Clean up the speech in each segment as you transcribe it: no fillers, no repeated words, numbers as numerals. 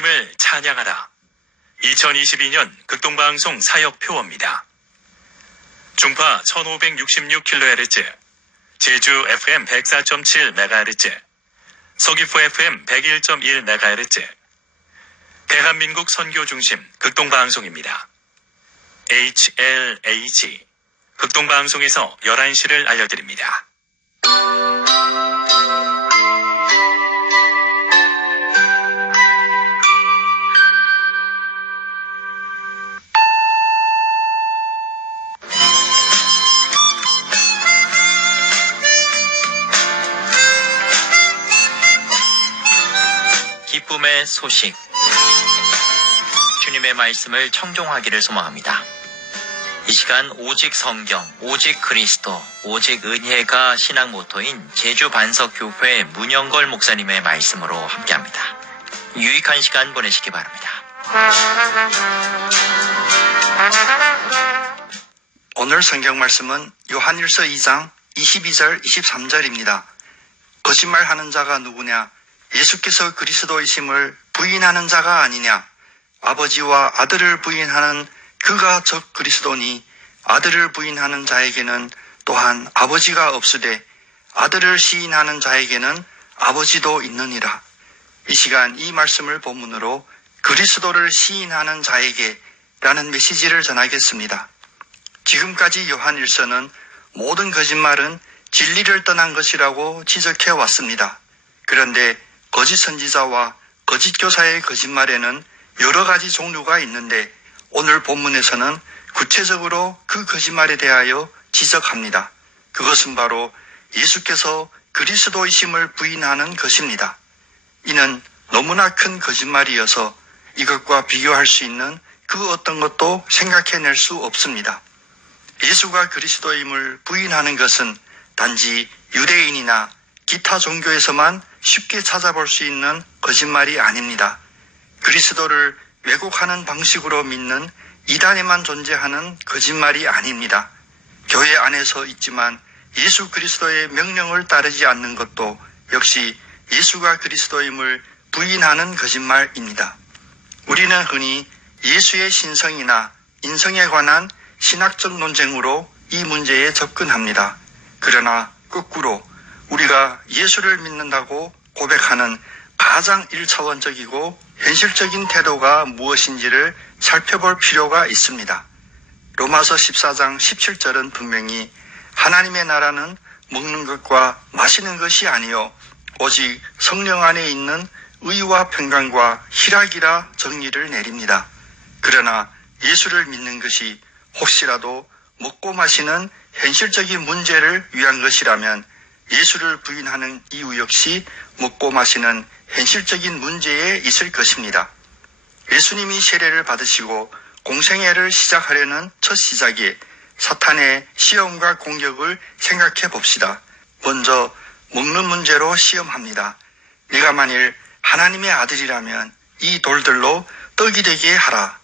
하나님을 찬양하라. 2022년 극동방송 사역표어입니다. 중파 1566kHz, 제주 FM 104.7MHz, 서귀포 FM 101.1MHz, 대한민국 선교중심 극동방송입니다. HLAG 극동방송에서 11시를 알려드립니다. 기쁨의 소식, 주님의 말씀을 청종하기를 소망합니다. 이 시간 오직 성경, 오직 그리스도, 오직 은혜가 신앙 모토인 제주 반석교회 문영걸 목사님의 말씀으로 함께합니다. 유익한 시간 보내시기 바랍니다. 오늘 성경 말씀은 요한일서 2장 22절 23절입니다. 거짓말하는 자가 누구냐? 예수께서 그리스도이심을 부인하는 자가 아니냐? 아버지와 아들을 부인하는 그가 적 그리스도니 아들을 부인하는 자에게는 또한 아버지가 없으되 아들을 시인하는 자에게는 아버지도 있느니라. 이 시간 이 말씀을 본문으로 그리스도를 시인하는 자에게 라는 메시지를 전하겠습니다. 지금까지 요한일서는 모든 거짓말은 진리를 떠난 것이라고 지적해 왔습니다. 그런데 거짓 선지자와 거짓 교사의 거짓말에는 여러 가지 종류가 있는데 오늘 본문에서는 구체적으로 그 거짓말에 대하여 지적합니다. 그것은 바로 예수께서 그리스도이심을 부인하는 것입니다. 이는 너무나 큰 거짓말이어서 이것과 비교할 수 있는 그 어떤 것도 생각해낼 수 없습니다. 예수가 그리스도임을 부인하는 것은 단지 유대인이나 기타 종교에서만 쉽게 찾아볼 수 있는 거짓말이 아닙니다. 그리스도를 왜곡하는 방식으로 믿는 이단에만 존재하는 거짓말이 아닙니다. 교회 안에서 있지만 예수 그리스도의 명령을 따르지 않는 것도 역시 예수가 그리스도임을 부인하는 거짓말입니다. 우리는 흔히 예수의 신성이나 인성에 관한 신학적 논쟁으로 이 문제에 접근합니다. 그러나 거꾸로 우리가 예수를 믿는다고 고백하는 가장 1차원적이고 현실적인 태도가 무엇인지를 살펴볼 필요가 있습니다. 로마서 14장 17절은 분명히 하나님의 나라는 먹는 것과 마시는 것이 아니요 오직 성령 안에 있는 의와 평강과 희락이라 정의를 내립니다. 그러나 예수를 믿는 것이 혹시라도 먹고 마시는 현실적인 문제를 위한 것이라면 예수를 부인하는 이유 역시 먹고 마시는 현실적인 문제에 있을 것입니다. 예수님이 세례를 받으시고 공생애를 시작하려는 첫 시작이 사탄의 시험과 공격을 생각해 봅시다. 먼저 먹는 문제로 시험합니다. 내가 만일 하나님의 아들이라면 이 돌들로 떡이 되게 하라.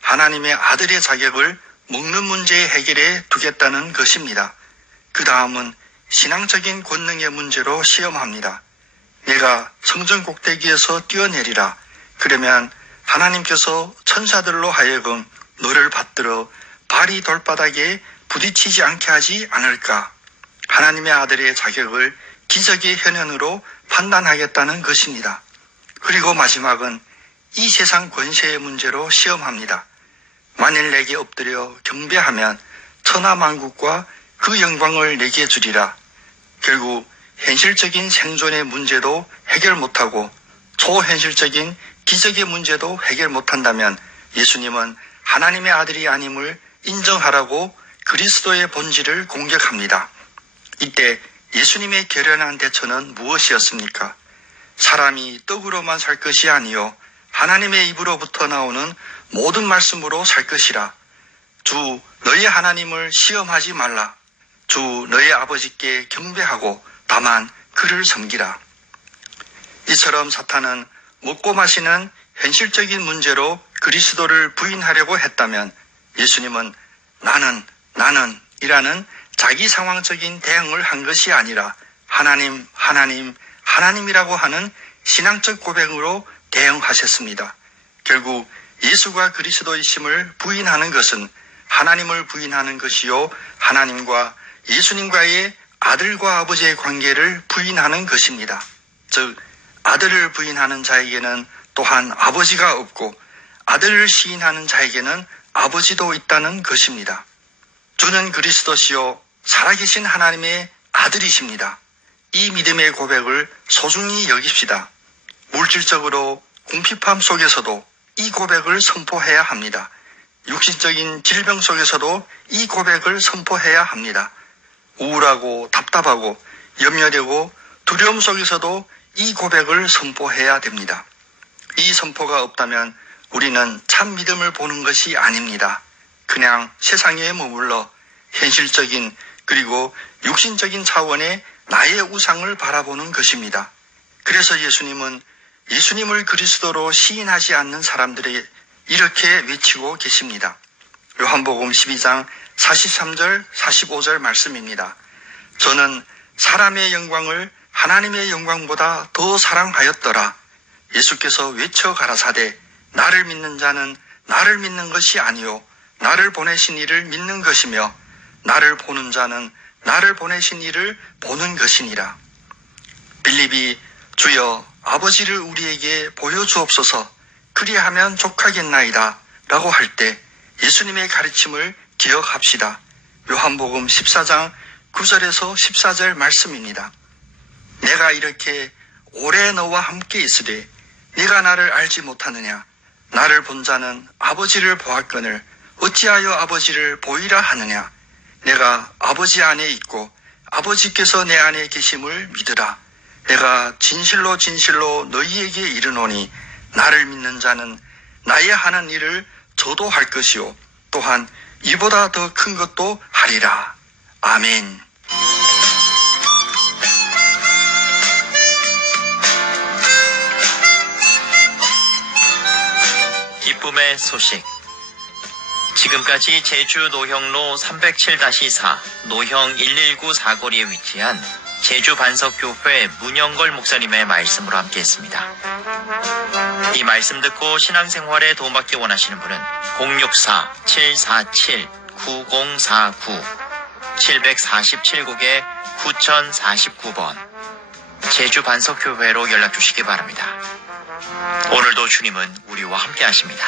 하나님의 아들의 자격을 먹는 문제의 해결에 두겠다는 것입니다. 그 다음은 신앙적인 권능의 문제로 시험합니다. 내가 성전 꼭대기에서 뛰어내리라. 그러면 하나님께서 천사들로 하여금 너를 받들어 발이 돌바닥에 부딪히지 않게 하지 않을까? 하나님의 아들의 자격을 기적의 현현으로 판단하겠다는 것입니다. 그리고 마지막은 이 세상 권세의 문제로 시험합니다. 만일 내게 엎드려 경배하면 천하만국과 그 영광을 내게 주리라. 결국 현실적인 생존의 문제도 해결 못하고 초현실적인 기적의 문제도 해결 못한다면 예수님은 하나님의 아들이 아님을 인정하라고 그리스도의 본질을 공격합니다. 이때 예수님의 결연한 대처는 무엇이었습니까? 사람이 떡으로만 살 것이 아니요 하나님의 입으로부터 나오는 모든 말씀으로 살 것이라. 주 너희 하나님을 시험하지 말라. 주 너희 아버지께 경배하고 다만 그를 섬기라. 이처럼 사탄은 먹고 마시는 현실적인 문제로 그리스도를 부인하려고 했다면 예수님은 나는 이라는 자기 상황적인 대응을 한 것이 아니라 하나님이라고 하는 신앙적 고백으로 대응하셨습니다. 결국 예수가 그리스도이심을 부인하는 것은 하나님을 부인하는 것이요, 하나님과 예수님과의 아들과 아버지의 관계를 부인하는 것입니다. 즉, 아들을 부인하는 자에게는 또한 아버지가 없고 아들을 시인하는 자에게는 아버지도 있다는 것입니다. 주는 그리스도시요 살아계신 하나님의 아들이십니다. 이 믿음의 고백을 소중히 여깁시다. 물질적으로 궁핍함 속에서도 이 고백을 선포해야 합니다. 육신적인 질병 속에서도 이 고백을 선포해야 합니다. 우울하고 답답하고 염려되고 두려움 속에서도 이 고백을 선포해야 됩니다. 이 선포가 없다면 우리는 참 믿음을 보는 것이 아닙니다. 그냥 세상에 머물러 현실적인 그리고 육신적인 차원의 나의 우상을 바라보는 것입니다. 그래서 예수님은 예수님을 그리스도로 시인하지 않는 사람들이 이렇게 외치고 계십니다. 요한복음 12장 43절 45절 말씀입니다. 저는 사람의 영광을 하나님의 영광보다 더 사랑하였더라. 예수께서 외쳐 가라사대 나를 믿는 자는 나를 믿는 것이 아니요 나를 보내신 이를 믿는 것이며 나를 보는 자는 나를 보내신 이를 보는 것이니라. 빌립이 주여 아버지를 우리에게 보여주옵소서 그리하면 족하겠나이다 라고 할 때 예수님의 가르침을 기억합시다. 요한복음 14장 9절에서 14절 말씀입니다. 내가 이렇게 오래 너와 함께 있으되 네가 나를 알지 못하느냐. 나를 본 자는 아버지를 보았거늘 어찌하여 아버지를 보이라 하느냐. 내가 아버지 안에 있고 아버지께서 내 안에 계심을 믿으라. 내가 진실로 진실로 너희에게 이르노니 나를 믿는 자는 나의 하는 일을 저도 할 것이요 또한 이보다 더 큰 것도 하리라. 아멘. 기쁨의 소식. 지금까지 제주 노형로 307-4 노형 119 사거리에 위치한 제주 반석교회 문영걸 목사님의 말씀으로 함께했습니다. 이 말씀 듣고 신앙생활에 도움받기 원하시는 분은 064-747-9049 747국에 9049번 제주 반석교회로 연락 주시기 바랍니다. 오늘도 주님은 우리와 함께 하십니다.